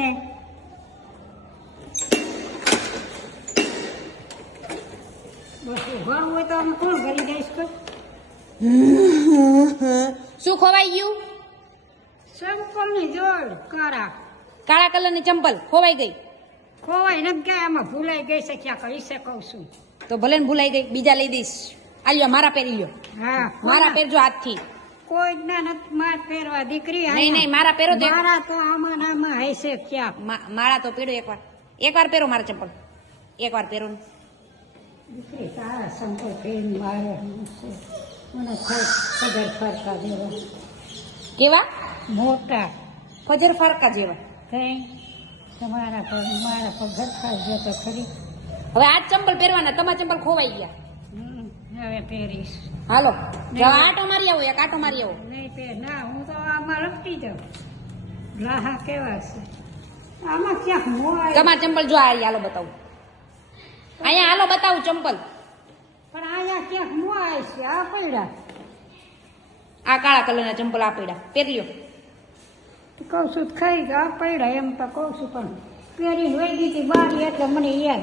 ને. બસ ઉઘાડવું હોય તો અમે કોણ કરી દઈશ તો શું ખોવાઈ ગયું? સંપલની જોડ કારા કાળા કલરની ચંપલ ખોવાઈ ગઈ. ખોવાઈ નથી ગયા આમાં ભૂલાઈ ગઈ છે ક્યાં કહી શકું છું. તો ભલે ને ભૂલાઈ ગઈ બીજા લઈ દઈશ. આલ્યો મારા પહેરી લ્યો હા મારા પહેરજો હાથથી. કોઈ જ્ઞાન માર પહેરવા દીકરી નહીં નહીં મારા પહેરો તો મારા તો આમાં આમાં હશે ક્યાં? મા- માળા તો પહેરો એકવાર. એકવાર પહેરો મારા ચંપલ. એકવાર પહેરો ને. દીકરી તારા સંપલ પહેરી મારે મને ખજર ફરકા જેવા. કેવા? મોટા. ખજર ફરકા જેવા. કઈ તમારા પગ મારા પગ ફરકા જો તો ખરી. હવે આ ચંપલ પહેરવાના તમારા ચંપલ ખોવાઈ ગયા. હવે પહેરીશ. હાલો. જાઓ, આટો મારી આવો એક આટો મારી આવો. નહીં પહેર ના હું તો આમાં લપટી જાઉં. રાહા કેવા છે? આમાં ક્યાંક મોય તમારા ચંપલ જો આ હાલો બતાવું. અહીંયા હાલો બતાવું ચંપલ. પણ અહીંયા ક્યાંક મોય છે આ પડ્યા. આ કાળા કલરના ચંપલ આ પડ્યા. પહેર્યો. કહું છું ખાઈ ગયા પડ્યા એમ તો કહું છું પણ પહેરીને વહી દીધી બારી એટલે મને યાદ